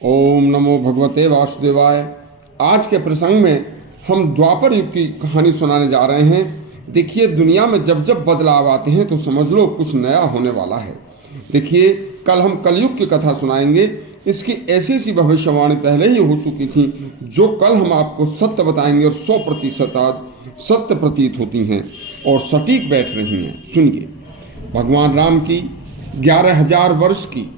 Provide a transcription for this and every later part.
ओम नमो भगवते वासुदेवाय। आज के प्रसंग में हम द्वापर युग की कहानी सुनाने जा रहे हैं। देखिए, दुनिया में जब जब बदलाव आते हैं तो समझ लो कुछ नया होने वाला है। देखिए, कल हम कलयुग की कथा सुनाएंगे। इसकी ऐसी ऐसी भविष्यवाणी पहले ही हो चुकी थी, जो कल हम आपको सत्य बताएंगे और 100% सत्य प्रतीत होती हैं और सटीक बैठ रही हैं। सुनिए, भगवान राम की 11,000 वर्ष की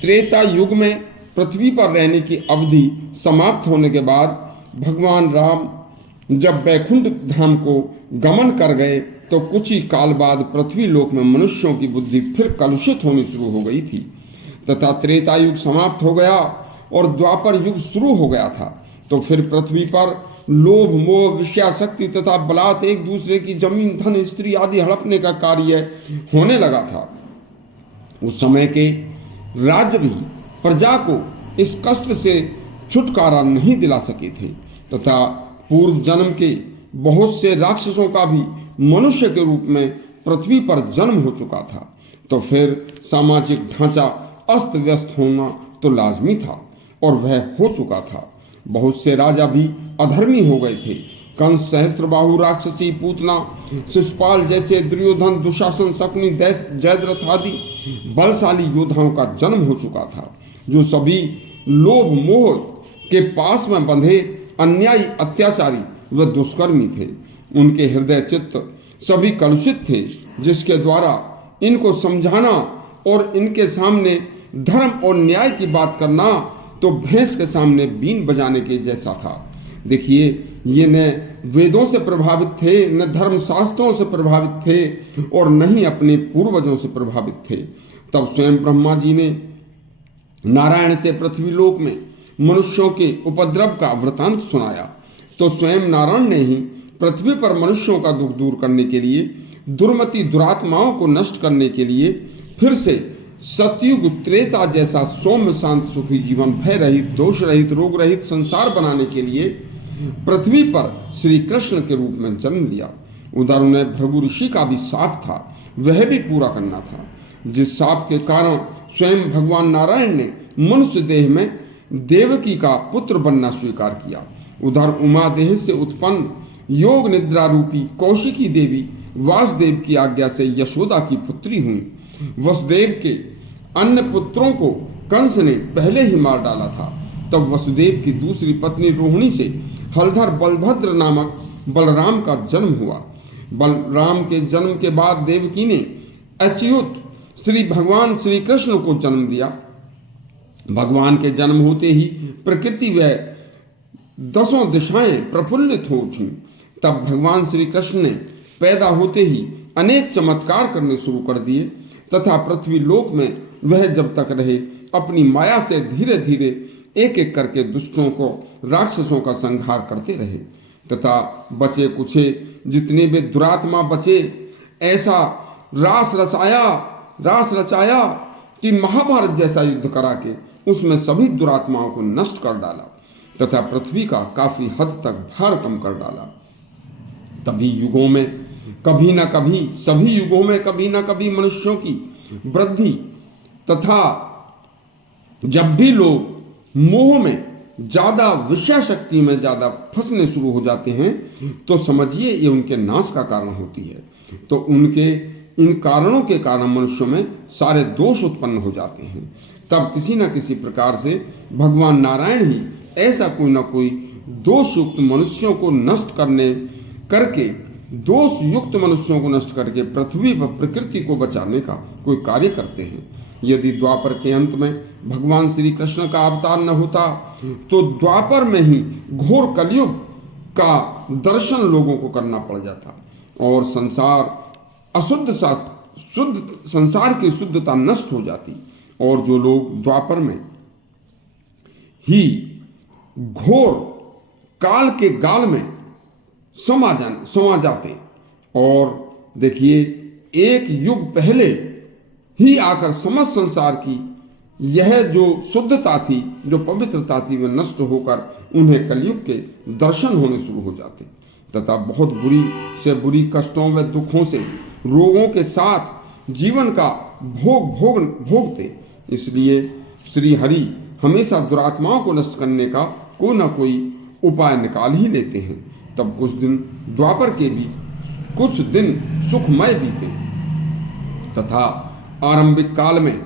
त्रेता युग में पृथ्वी पर रहने की अवधि समाप्त होने के बाद भगवान राम जब वैकुंठ धाम को गमन कर गए तो कुछ ही काल बाद पृथ्वी लोक में मनुष्यों की बुद्धि फिर कलुषित होनी शुरू हो गई थी तथा त्रेता युग समाप्त हो गया और द्वापर युग शुरू हो गया था। तो फिर पृथ्वी पर लोभ मोह विषयासक्ति तथा बलात् एक दूसरे की जमीन धन स्त्री आदि हड़पने का कार्य होने लगा था। उस समय के राज्य भी प्रजा को इस कष्ट से छुटकारा नहीं दिला सके थे तथा पूर्व जन्म के बहुत से राक्षसों का भी मनुष्य के रूप में पृथ्वी पर जन्म हो चुका था। तो फिर सामाजिक ढांचा अस्त व्यस्त होना तो लाजमी था और वह हो चुका था। बहुत से राजा भी अधर्मी हो गए थे। कंस, सहस्त्रबाहु, राक्षसी, पूतना, शिशुपाल जैसे दुर्योधन, दुशासन, शकुनी, जयद्रथ आदि बलशाली योद्धाओं का जन्म हो चुका था, जो सभी लोभ मोह के पास में बंधे अन्यायी, अत्याचारी व दुष्कर्मी थे। उनके हृदय चित्त सभी कलुषित थे, जिसके द्वारा इनको समझाना और इनके सामने धर्म और न्याय की बात करना तो भैंस के सामने बीन बजाने के जैसा था। देखिए, ये न वेदों से प्रभावित थे, न धर्मशास्त्रों से प्रभावित थे और न ही अपने पूर्वजों से प्रभावित थे। तब स्वयं ब्रह्मा जी ने नारायण से पृथ्वी लोक में मनुष्यों के उपद्रव का वृतांत सुनाया। तो स्वयं नारायण ने ही पृथ्वी पर मनुष्यों का दुख दूर करने के लिए, दुर्मति दुरात्माओं को नष्ट करने के लिए फिर से सतयुग त्रेता जैसा सौम्य शांत सुखी जीवन, भय रहित, दोष रहित, रोग रहित संसार बनाने के लिए पृथ्वी पर श्री कृष्ण के रूप में जन्म लिया। उधर उन्हें भृगु ऋषि का भी शाप था, वह भी पूरा करना था, जिस शाप के कारण स्वयं भगवान नारायण ने मनुष्य देह में देवकी का पुत्र बनना स्वीकार किया। उधर उमा देह से उत्पन्न योग निद्रा रूपी कौशिकी देवी वासुदेव की आज्ञा से यशोदा की पुत्री हुई। वसुदेव के अन्य पुत्रों को कंस ने पहले ही मार डाला था। तब वसुदेव की दूसरी पत्नी रोहिणी से हलधर बलभद्र नामक बलराम का जन्म हुआ। बलराम के जन्म के बाद देवकी ने अच्युत श्री भगवान श्री कृष्ण को जन्म दिया। भगवान के जन्म होते ही प्रकृति व 10 दिशाएं प्रफुल्लित हो उठी। तब भगवान श्री कृष्ण ने पैदा होते ही अनेक चमत्कार करने शुरू कर दिए तथा पृथ्वी लोक में वह जब तक रहे अपनी माया से धीरे धीरे एक एक करके दुष्टों को, राक्षसों का संहार करते रहे तथा बचे कुछे जितने भी दुरात्मा बचे, ऐसा रास रचाया कि महाभारत जैसा युद्ध करा के उसमें सभी दुरात्माओं को नष्ट कर डाला तथा पृथ्वी का काफी हद तक भार कम कर डाला। तभी युगों में कभी न कभी, सभी युगों में कभी न कभी मनुष्यों की वृद्धि तथा जब भी लोग मोह में ज्यादा, विषय शक्ति में ज्यादा फंसने शुरू हो जाते हैं तो समझिए ये उनके नाश का कारण होती है। तो उनके इन कारणों के कारण मनुष्यों में सारे दोष उत्पन्न हो जाते हैं। तब किसी न किसी प्रकार से भगवान नारायण ही ऐसा कोई न कोई दोष युक्त मनुष्यों को नष्ट करके पृथ्वी पर प्रकृति को बचाने का कोई कार्य करते हैं। यदि द्वापर के अंत में भगवान श्री कृष्ण का अवतार न होता तो द्वापर में ही घोर कलयुग का दर्शन लोगों को करना पड़ जाता और संसार की शुद्धता नष्ट हो जाती और जो लोग द्वापर में ही घोर काल के गाल में समा जाते और देखिए, एक युग पहले ही आकर समस्त संसार की यह जो शुद्धता थी, जो पवित्रता थी, वह नष्ट होकर उन्हें कलयुग के दर्शन होने शुरू हो जाते तथा बहुत बुरी से बुरी कष्टों व दुखों से, रोगों के साथ जीवन का भोगते। इसलिए श्री हरि हमेशा दुरात्माओं को नष्ट करने का कोई ना कोई उपाय निकाल ही लेते हैं। तब कुछ दिन द्वापर के भी कुछ दिन सुखमय बीते तथा आरंभिक काल में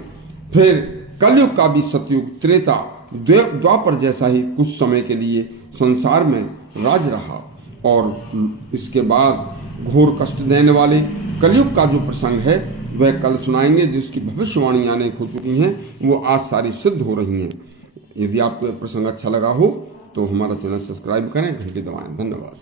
फिर कलयुग का भी सतयुग त्रेता द्वापर जैसा ही कुछ समय के लिए संसार में राज रहा। और इसके बाद घोर कष्ट देने वाले कलयुग का जो प्रसंग है वह कल सुनाएंगे, जिसकी भविष्यवाणी अनेक हो चुकी हैं, वो आज सारी सिद्ध हो रही हैं। यदि आपको यह प्रसंग अच्छा लगा हो तो हमारा चैनल सब्सक्राइब करें, घंटी दबाएं। धन्यवाद।